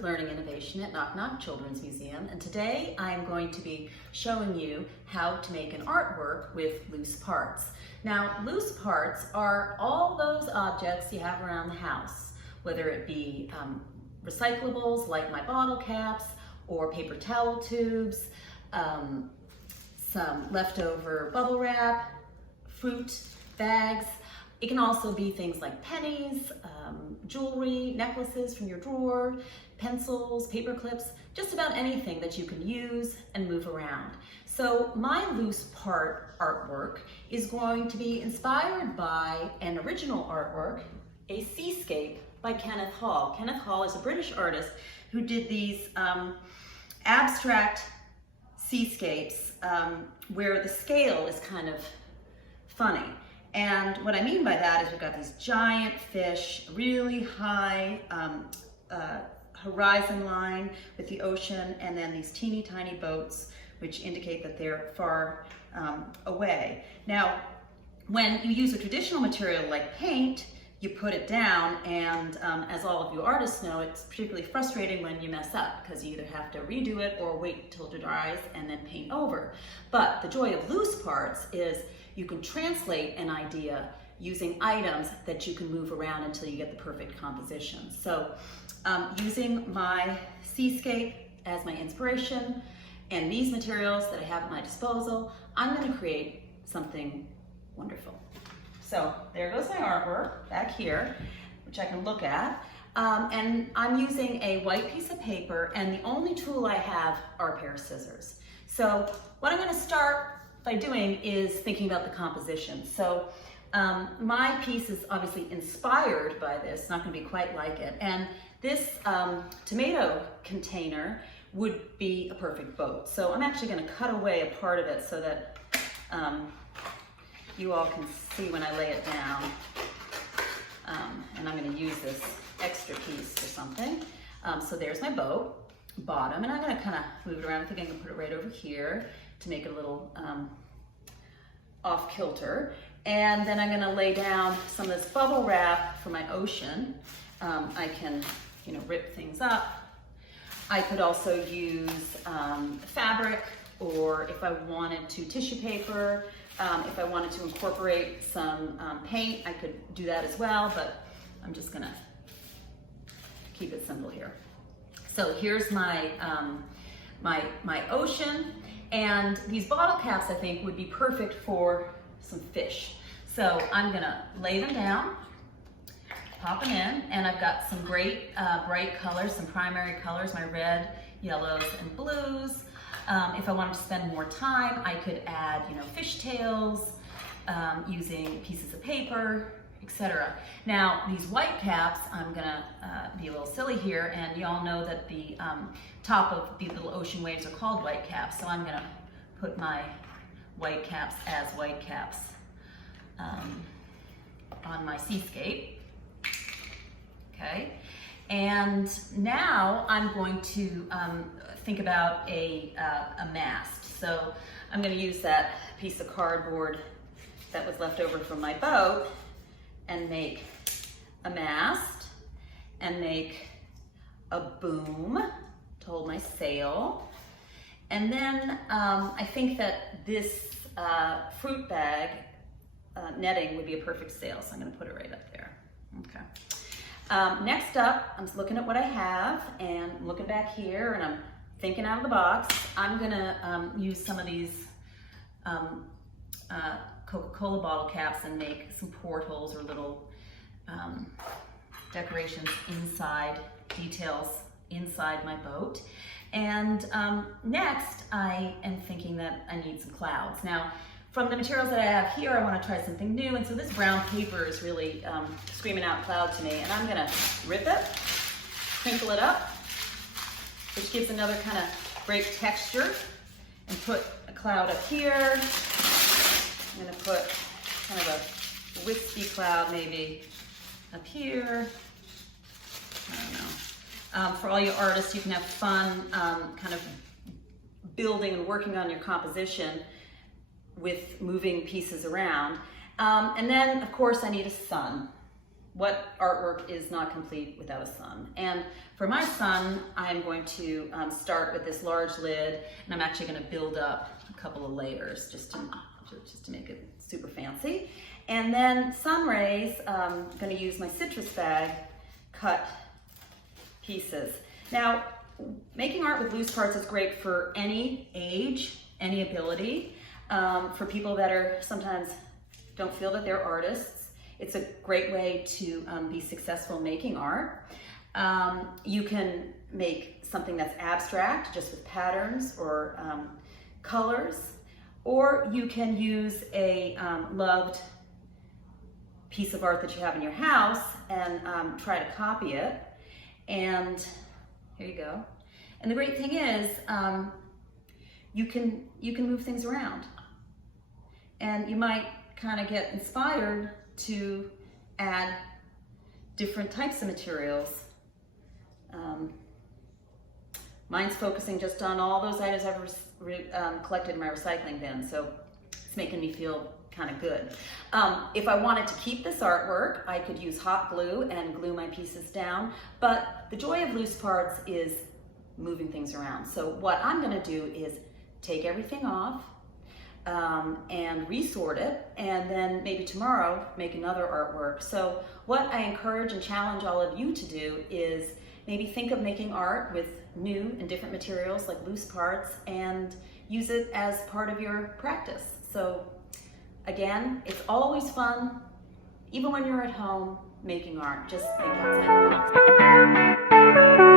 with Learning Innovation at Knock Knock Children's Museum, and today I'm going to be showing you how to make an artwork with loose parts. Now, loose parts are all those objects you have around the house, whether it be recyclables like my bottle caps, or paper towel tubes, some leftover bubble wrap, fruit bags. It can also be things like pennies, jewelry, necklaces from your drawer, pencils, paper clips, just about anything that you can use and move around. So my loose part artwork is going to be inspired by an original artwork, a seascape by Kenneth Hall. Kenneth Hall is a British artist who did these abstract seascapes where the scale is kind of funny. And what I mean by that is we've got these giant fish, really high horizon line with the ocean, and then these teeny tiny boats which indicate that they're far away. Now, when you use a traditional material like paint, you put it down, and as all of you artists know, it's particularly frustrating when you mess up because you either have to redo it or wait till it dries and then paint over. But the joy of loose parts is you can translate an idea using items that you can move around until you get the perfect composition. So using my seascape as my inspiration and these materials that I have at my disposal, I'm going to create something wonderful. So there goes my artwork back here, which I can look at. And I'm using a white piece of paper, and the only tool I have are a pair of scissors. So what I'm going to start by doing is thinking about the composition. So my piece is obviously inspired by this, it's not going to be quite like it. And this tomato container would be a perfect boat. So I'm actually going to cut away a part of it so that you all can see when I lay it down. And I'm going to use this extra piece for something. So there's my boat bottom, and I'm going to kind of move it around. I think I'm going to put it right over here to make it a little off kilter. And then I'm going to lay down some of this bubble wrap for my ocean. I can, rip things up. I could also use fabric, or if I wanted to, tissue paper. If I wanted to incorporate some paint, I could do that as well, but I'm just gonna keep it simple here. So here's my, my ocean, and these bottle caps I think would be perfect for some fish. So I'm gonna lay them down, pop them in, and I've got some great bright colors, some primary colors, my red, yellows, and blues. If I wanted to spend more time, I could add, fish tails, using pieces of paper, etc. Now, these white caps, I'm gonna be a little silly here, and you all know that the top of the little ocean waves are called white caps, so I'm gonna put my white caps as white caps on my seascape. Okay, and now I'm going to think about a mast. So I'm going to use that piece of cardboard that was left over from my boat and make a mast and make a boom to hold my sail. And then I think that this fruit bag netting would be a perfect sail, so I'm going to put it right up there. Okay. Next up, I'm just looking at what I have and looking back here, and I'm thinking out of the box. I'm gonna use some of these Coca-Cola bottle caps and make some portholes or little decorations inside, details inside my boat. And next, I am thinking that I need some clouds. Now, from the materials that I have here, I want to try something new, and so this brown paper is really screaming out cloud to me, and I'm gonna rip it, crinkle it up, which gives another kind of great texture, and put a cloud up here. I'm gonna put kind of a wispy cloud maybe up here. I don't know. For all you artists, you can have fun kind of building and working on your composition with moving pieces around. And then, of course, I need a sun. what artwork is not complete without a sun? And for my sun, I'm going to start with this large lid, and I'm actually going to build up a couple of layers just to make it super fancy. And then sun rays, I'm going to use my citrus bag, cut pieces. Now, making art with loose parts is great for any age, any ability. For people that are sometimes don't feel that they're artists, it's a great way to be successful making art. You can make something that's abstract, just with patterns or colors, or you can use a loved piece of art that you have in your house and try to copy it. And here you go. And the great thing is, you can move things around, and you might kind of get inspired to add different types of materials. Mine's focusing just on all those items I've collected in my recycling bin, so it's making me feel kind of good. If I wanted to keep this artwork, I could use hot glue and glue my pieces down, but the joy of loose parts is moving things around. So what I'm going to do is take everything off and resort it, and then maybe tomorrow make another artwork. So what I encourage and challenge all of you to do is maybe think of making art with new and different materials like loose parts and use it as part of your practice. So again, it's always fun, even when you're at home making art. Just think outside the box.